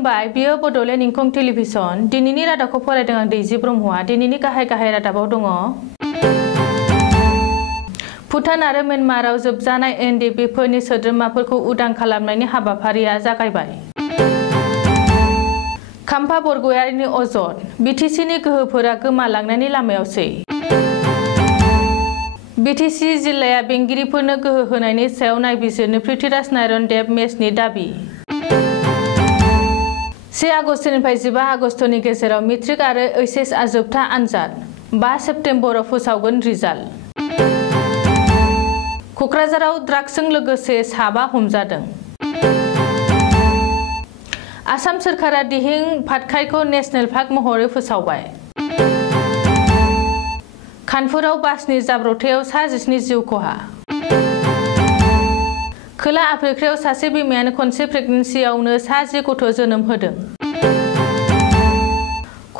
खुलुमबाय बियो बड'लेण्ड इंखं टेलिभिजन दिनैनि रादाबखौ फरायदों आं दैजि ब्रह्मआ दिनैनि गाहाय रादाबाव दङ भुटान आरो म्यानमाराव जोबजानाय एनडिपिफोरनि सोद्रोमाफोरखौ उदां खालामनायनि हाबाफारिया जागायबाय खाम्फा बरगयारिनि अजद बिटिसिनि गोहोफोरा गोमालांनायनि लामायावसै बिटिसि जिल्लाया बेंगिरिफोरनो गोहो होनायनि सायाव नायबिजिरनो पृथ्वीराज नारायण देब मेसनि दाबि 1 आगस्टनिफ्राय 15 आगस्टनि गेजेराव मेट्रिक आरो एचएस जोबथा आनजाद 5 सेप्तेम्बराव फोसावगोन रिजाल्ट क'क्राझाराव ड्राग्सजों लोगोसे 7 हमजादों आसाम सोरखारा दिहिं पाटकाइखौ नेशनेल पार्क महरै फोसावबाय कानपुराव बासनि जाब्रबथायाव 17 जिउ खहा खोला आफ्रिकायाव सासे बिमायानो खनसे प्रेगनेन्सियावनो 10 गथ' जोनोम होदों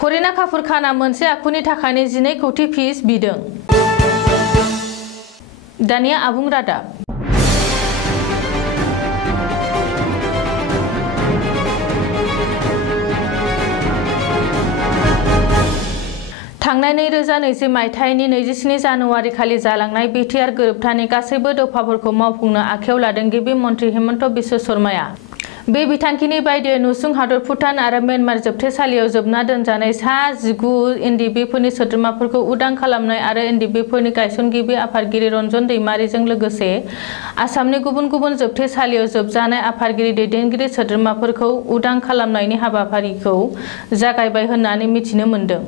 करिना कापुर खाना मोनसे आखुनि थाखायनो 12 कौटि फिस बिदों दानिया आबुं रादाब थांनाय 2020 मायथाइनि 27 जानुवारि खालि जालांनाय बिटिआर गोरोबथानि गासैबो दफाफोरखौ मावफुंनो आखायाव लादों गिबि मन्थ्रि हेमन्त बिश्व शर्माया बे बिथांखिनि बायदियै नुसुं हादर भुटान आरो म्यानमार जोबथेसालियाव जोबना दोनजानाय 19 एनडिपिफोरनि सोद्रोमाफोरखौ उदां खालामनाय आरो एनडिपिफोरनि गायसनगिरि आफादगिरि रन्जन दैमारिजों लोगोसे आसामनि गुबुन गुबुन जोबथेसालियाव जोबजानाय आफादगिरि दैदेनगिरि सोद्रोमाफोरखौ उदां खालामनायनि हाबाफारिखौ जागायबाय होननानै मिथिनो मोन्दों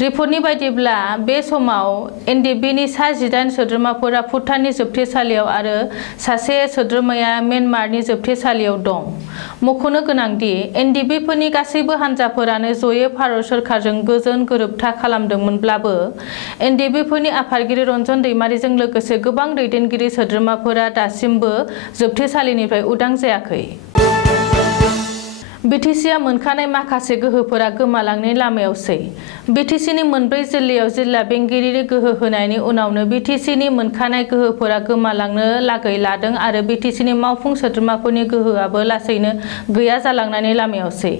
रिपर्टनि बायदिब्ला बे समाव एनडिपिनि 18 सोद्रोमाफोरा भुटाननि जोबथेसालियाव आरो सासे सोद्रोमाया म्यानमारनि जोबथेसालियाव दं मख'नो गोनांदि एनडिपिफोरनि गासैबो हान्जाफोरानो जयै भारत सोरखारजों गोजोन गोरोबथा खालामदोंमोनब्लाबो एनडिपिफोरनि आफादगिरि रन्जन दैमारिजों लोगोसे गोबां दैदेनगिरि सोद्रोमाफोरा दासिमबो जोबथेसालिनिफ्राय उदां जायाखै बिटिसिआ मोनखानाय माखासे गोहोफोरा गोमालांनायनि लामायावसै बिटिसिनि मोनब्रै जिल्लायाव जिल्ला बेंगिरि गोहो होनायनि उनावनो बिटिसिनि मोनखानाय गोहोफोरा गोमालांनो लागै लादों आरो बिटिसिनि मावफुं सोद्रोमाफोरनि गोहोआबो लासैनो गैया जालांनायनि लामायावसै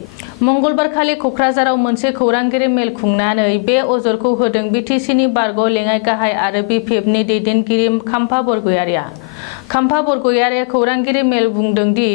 मंगलबारखालि क'क्राझाराव मोनसे खौरांगिरि मेल खुंनानै बे अजदखौ होदों बिटिसिनि बारग' लेङाइ गाहाय आरो बिपिएफनि दैदेनगिरि खाम्फा बरगयारिया खाम्फा बरगयारिया खौरांगिरि मेल बुंदों दि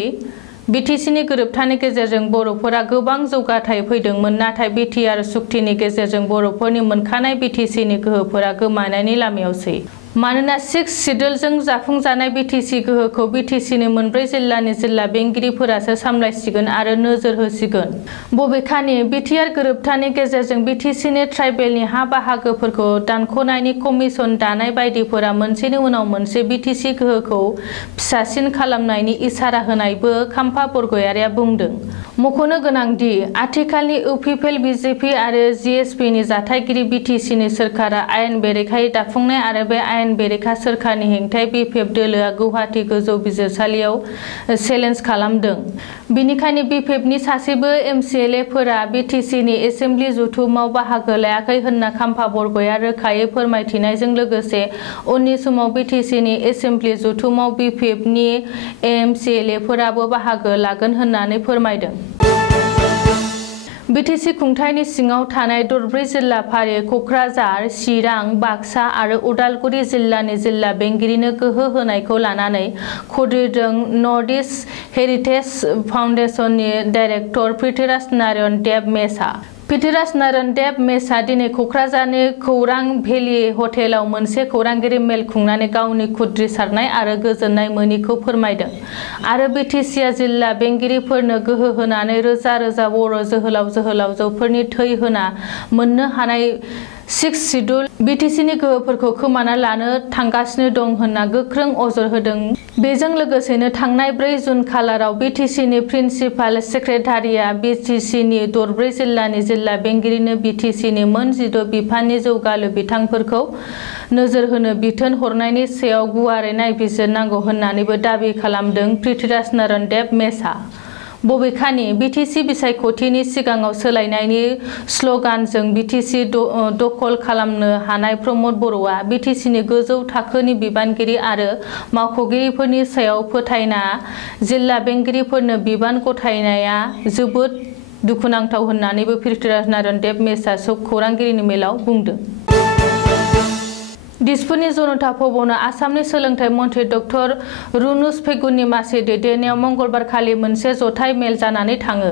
बिटिसिनि गोरोबथानि गेजेरजों बर'फोरा गोबां जौगाथाय फैदोंमोन नाथाय बिटिआर सुक्तिनि गेजेरजों बर'फोरनि मोनखानाय बिटिसिनि गोहोफोरा गोमानायनि लामायावसै मानोना 6 सिडुलजों जाफुंजानाय बिटिसि गोहोखौ बिटिसिनि मोनब्रै जिल्लानि जिल्ला बेंगिरिफोरासो सामलायसिगोन आरो नोजोर होसिगोन बबेखानि बिटिआर गोरोबथानि गेजेरजों बिटिसिनि ट्राइबेलनि हा बाहागोफोरखौ दानख'नायनि कमिसन दानाय बायदिफोरा मोनसेनि उनाव मोनसे बिटिसि गोहोखौ फिसासिन खालामनायनि इसारा होनायबो खाम्फा बरगयारिया बुंदों मख'नो गोनांदि आथिखालनि इउपिपिएल बिजेपि आरो जिएसपिनि जाथायगिरि बिटिसिनि सोरखारा आयेन बेरेखायै दाफुंनाय आरो बे आयेन बेरेखा सोरखारनि हेंथायै बिपिएफ दोलोआ गुवाहाटी गोजौ बिजिरसालियाव चेलेन्ज खालामदों बिनिखायनो बिपिएफनि सासेबो एमसिएलएफोरा बिटिसिनि एसेम्बलि जथुमाव बाहागो लायाखै होनना खाम्फा बरगया रोखायै फोरमायथिनायजों लोगोसे उननि समाव बिटिसिनि एसेम्बलि जथुमाव बिपिएफनि एमसिएलएफोराबो बाहागो लागोन होननानै फोरमायदों बिटिसि खुंथायनि सिङाव थानाय दरब्रै जिल्ला फारि क'क्राझार चिरां बाक्सा आरो उदालगुरि जिल्लानि जिल्ला बेंगिरिनो गोहो होनायखौ लानानै खुद्रिदों नर्थ इस्ट हेरिटेज फाउन्डेशननि डाइरेक्टर पृथ्वीराज नारायण देब मेसआ पृथ्वीराज नारायण देब मेसआ दिनै क'क्राझारनि खौरां भेलि हटेलाव मोनसे खौरांगिरि मेल खुंनानै गावनि खुद्रिसारनाय आरो गोजोननाय मोनिखौ फोरमायदों आरो बिटिसिआ जिल्ला बेंगिरिफोरनो गोहो होनानै रोजा रोजा बर' जोहोलाव जोहोलावजोफोरनि थै होना मोननो हानाय 6 सिडुल बिटिसिनि गोहोफोरखौ खोमाना लानो थांगासिनो दं होनना गोख्रों अजद होदों बेजों लोगोसेनो थांनाय 4 जुन खालाराव बिटिसिनि प्रिन्सिपाल सेक्रेटारिया बिटिसिनि दरब्रै जिल्लानि जिल्ला बेंगिरिनो बिटिसिनि मोन 16 बिफाननि जौगालु बिथांफोरखौ नोजोर होनो बिथोन हरनायनि सायाव गुवारै नायबिजिरनांगौ होननानैबो दाबि खालामदों पृथ्वीराज नारायण देब मेसआ बबेखानि बिटिसि बिसायख'थिनि सिगाङाव सोलायनायनि स्ल'गानजों बिटिसि दखल खालामनो हानाय प्रमद बर'आ बिटिसिनि गोजौ थाखोनि बिबानगिरि आरो मावख'गिरिफोरनि सायाव फोथायना जिल्ला बेंगिरिफोरनो बिबान गथायनाया जोबोद दुखुनांथाव होननानैबो पृथ्वीराज नारायण देब मेसआ खौरांगिरिनि मेलाव बुंदों। दिसपुरनि जनता भवनाव आसामनि सोलोंथाइ मन्थ्रि डक्टर रुनुस पेगुनि मासि दैदेननायाव मंगलबारखालि मोनसे जथाय मेल जानानै थाङो।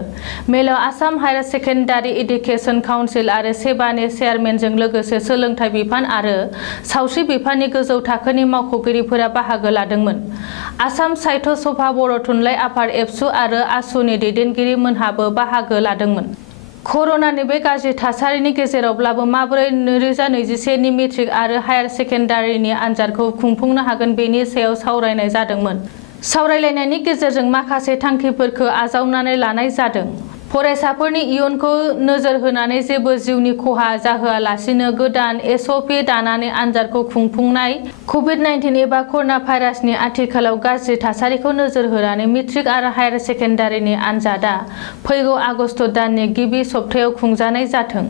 मेलाव Assam higher secondary education council आरो सेबानि चेयारमेनजों लोगोसे सोलोंथाइ बिफान आरो सावस्रि बिफाननि गोजौ थाखोनि मावख'गिरिफोरा बाहागो लादोंमोन। आसाम साहित्य सभा बर' थुनलाइ आफाद एबसु आरो आसुनि दैदेनगिरिमोनहाबो बाहागो लादोंमोन। कर'नानि बे गाज्रि थासारिनि गेजेरावब्लाबो माबोरै 2021 नि मेट्रिक आरो हायार सेकेन्डारिनि आनजादखौ खुंफुंनो हागोन बेनि सायाव सावरायनाय जादोंमोन। सावरायलायनायनि गेजेरजों माखासे थांखिफोरखौ आजावनानै लानाय जादों। फरायसाफोरनि इयुनखौ नोजोर होनानै जेबो जिउनि खहा जाहोआलासिनो गोदान SOP दानानै आनजादखौ खुंफुंनाय, कभिड-19 एबा कर'ना भाइरासनि आथिखालाव गाज्रि थासारिखौ नोजोर होनानै मेट्रिक आरो हायार सेकेन्डारिनि आनजादा फैगौ आगस्त दाननि गिबि सप्तायाव खुंजानाय जाथों।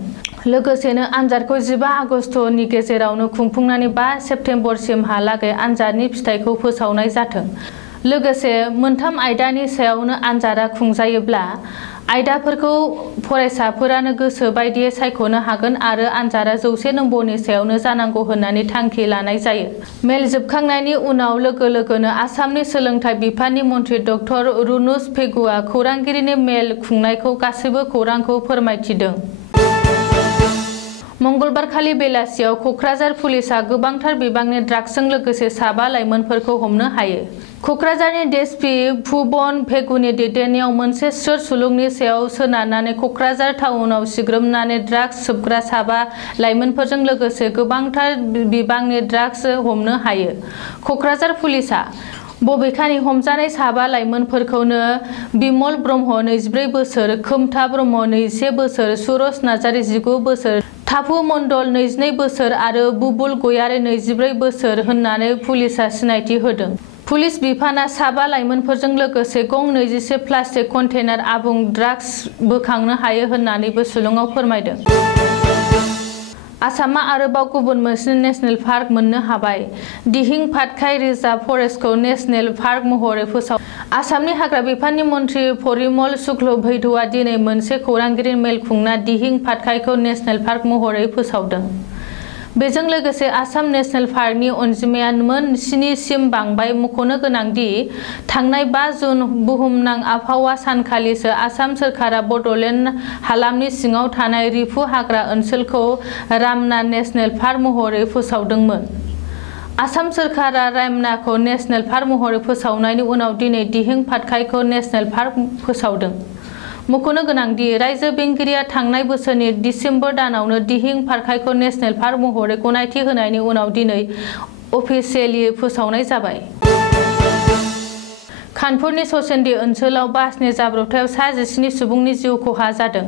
लोगोसेनो आनजादखौ 15 आगस्तनि गेजेरावनो खुंफुंनानै 5 सेप्तेम्बरसिमहालागै आनजादनि फिथायखौ फोसावनाय जाथों। लोगोसे मोनथाम आयदानि सायावनो आनजादा खुंजायोब्ला आयदाफोरखौ फरायसाफोरानो गोसो बायदियै सायख'नो हागोन आरो आनजादा 100 नम्बरनि सायावनो जानांगौ होननानै थांखि लानाय जायो। मेल जोबखांनायनि उनाव लोगो लोगोनो आसामनि सोलोंथाइ बिफाननि मन्थ्रि डक्टर रुनुस पेगुआ खौरांगिरिनि मेल खुंनायखौ गासैबो खौरांखौ फोरमायथिदों। मंगलबारखालि बेलासियाव कक्राझार पुलिसआ गोबांथार बिबांनि ड्राग्सजों लोगोसे 7 लाइमोनफोरखौ हमनो हायो। कक्राझारनि डिएसपि भुबन पेगुनि दैदेननायाव मोनसे स्रोत सुलुंनि सायाव सोनारनानै कक्राझार टाउनाव सिग्रोमनानै ड्राग्स सोबग्रा 7 लाइमोनफोरजों लोगोसे गोबांथार बिबांनि ड्राग्स हमनो हायो। कक्राझार पुलिसआ बबेखानि हमजानाय 7 लाइमोनफोरखौनो बिमल ब्रह्म 24 बोसोर, खोमथा ब्रह्म 21 बोसोर, सुरज नार्जारि 19 बोसोर, थापु मण्डल 22 बोसोर आरो बुबुल गयारि 24 बोसोर होननानै पुलिसआ सिनायथि होदों। पुलिस बिफाना 7 लाइमोनफोरजों लोगोसे गं 21 प्लास्टिक कन्टेनार आबुं ड्राग्स बोखांनो हायो होननानैबो सुलुङाव फोरमायदों। आसामआ आरोबाव गुबुन मोनसे नेशनेल पार्क मोननो हाबाय। Dihing Patkai reserve फरेस्टखौ national park महरै फोसाव। आसामनि हाग्रा बिफाननि मन्थ्रि परिमल शुक्ल बैद्यआ दिनै मोनसे खौरांगिरि मेल खुंना दिहिं पाटकाईखौ नेशनेल पार्क महरै फोसावदों। बेजों लोगोसे आसाम नेशनेल पार्कनि अनजिमाया मोन 7 सिम बांबाय। मख'नो गोनांदि थांनाय 5 जुन बुहुमनां आबहावा सानखालिसो आसाम सोरखारा बड'लेण्ड हालामनि सिङाव थानाय रिफु हाग्रा ओनसोलखौ रामना नेशनेल पार्क महरै फोसावदोंमोन। आसाम सोरखारा रायमनाखौ नेशनेल पार्क महरै फोसावनायनि उनाव दिनै दिहिं पाटकाईखौ नेशनेल पार्क फोसावदों। मख'नो गोनांदि रायजो बेंगिरिया थांनाय बोसोरनि दिसेम्बर दानावनो दिहिं पाटकाईखौ नेशनेल पार्क महरै गनायथि होनायनि उनाव दिनै अफिसियेलि फोसावनाय जाबाय। कानपुरनि सचेन्डी ओनसोलाव बासनि जाब्रबथायाव 17 सुबुंनि जिउ खहा जादों।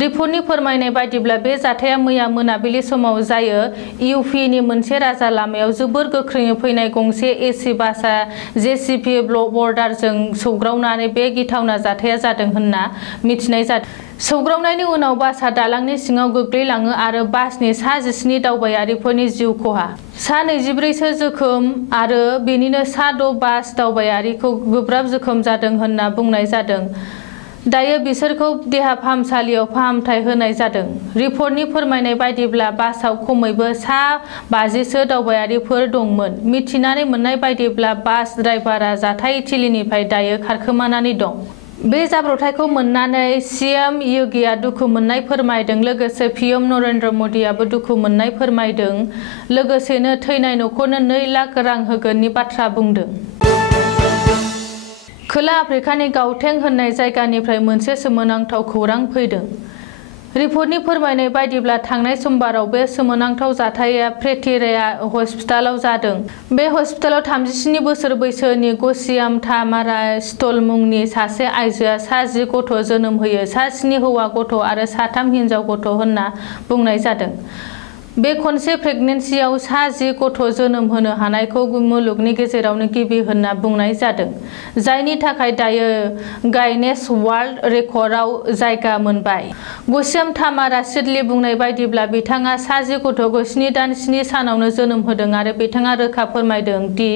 रिपर्टनि फोरमायनाय बायदिब्ला बे जाथाया मैया मोनाबिलि समाव जायो। इउपिनि मोनसे राजा लामायाव जोबोर गोख्रैयै फैनाय गंसे एसि बासआ जेसिपि बर्डारजों सौग्रावनानै बे गिथावना जाथाया जादों होनना मिथिनाय जादों। सौग्रावनायनि उनाव बासआ दालांनि सिङाव गोग्लैलाङो आरो बासनि 17 दावबायारिफोरनि जिउ खहा। 24 सो जोखोम आरो बेनिनो 6 बास दावबायारिखौ गोब्राब जोखोम जादों होनना बुंनाय जादों। दायो बिसोरखौ देहा फाहामसालियाव फाहामथाय होनाय जादों। रिपर्टनि फोरमायनाय बायदिब्ला बासआव खमैबो 50 सो दावबायारिफोर दंमोन। मिथिनानै मोननाय बायदिब्ला बास ड्राइभारआ जाथायथिलिनिफ्राय दायो खारखोमानानै दं। बे जाब्रबथायखौ मोननानै सीएम योगीआ दुखु मोननाय फोरमायदों। लोगोसे पीएम नरेन्द्र मोदीआबो दुखु मोननाय फोरमायदों। लोगोसेनो थैनाय नखरनो 2 लाख रां होगोननि बाथ्रा बुंदों। खोला आफ्रिकानि गाउटें होननाय जायगानिफ्राय मोनसे सोमोनांथाव खौरां फैदों। रिपर्टनि फोरमायनाय बायदिब्ला थांनाय समबाराव बे सोमोनांथाव जाथाया प्रेटरिया हस्पिटालाव जादों। बे हस्पिटालाव 37 बोसोर बैसोनि गसियाम तामारा स्टल मुंनि सासे आइजोआ 10 गथ' जोनोम होयो। 7 हौवा गथ' आरो 3 हिनजाव गथ' होनना बुंनाय जादों। बे खनसे प्रेगनेन्सियाव सा 10 गथ' जोनोम होनो हानायखौ मुलुगनि गेजेरावनो गिबि होनना बुंनाय जादों, जायनि थाखाय दायो गाइनेस वर्ल्ड रेकर्डआव जायगा मोनबाय। गुसेम तामारा सिडली बुंनाय बायदिब्ला बिथाङा सा 10 गथ'खौ 7 दान 7 सानावनो जोनोम होदों आरो बिथाङा रोखा फोरमायदों दि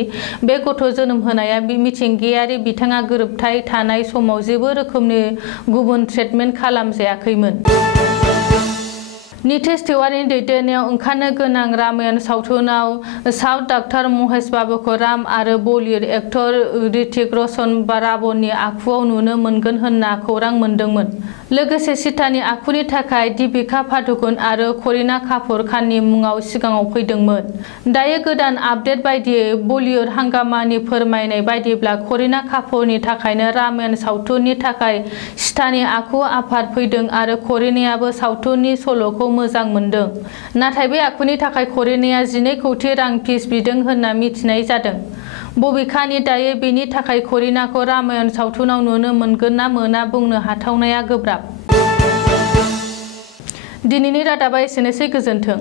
बे गथ' जोनोम होनाया मिथिंगायारि। बिथाङा गोरोबथाय थानाय समाव जेबो रोखोमनि गुबुन ट्रिटमेन्ट खालामजायाखैमोन। नितेश तिवारीनि दैदेननायाव ओंखारनो गोनां रामायण सावथुनाव साउथ डाक्टार महेश बाबुखौ राम आरो बलिउड एक्टर ऋतिक र'शन रावणनि आखुआव नुनो मोनगोन होनना खौरां मोन्दोंमोन। लोगोसे सीतानि आखुनि थाखाय दीपिका पादुकण आरो करिना कापुर खाननि मुङा सिगाङाव फैदोंमोन। दायो गोदान आपडेट बायदियै बलिउड हांगामानि फोरमायनाय बायदिब्ला करिना कापुरनि थाखायनो रामायण सावथुननि थाखाय सीतानि आखु अफार फैदों आरो करिनायाबो सावथुननि सल'खौ मोजां मोनदों। नाथाय बे आखुनि थाखाय करिनाया 12 कौटि रां फिस बिदों होनना मिथिनाय जादों। बबेखानि दायो बेनि थाखाय करिनाखौ रामायण सावथुनाव नुनो मोनगोन ना मोना बुंनो हाथावनाया गोब्राब। दिनैनि रादाबा एसेनोसै, गोजोन्थों।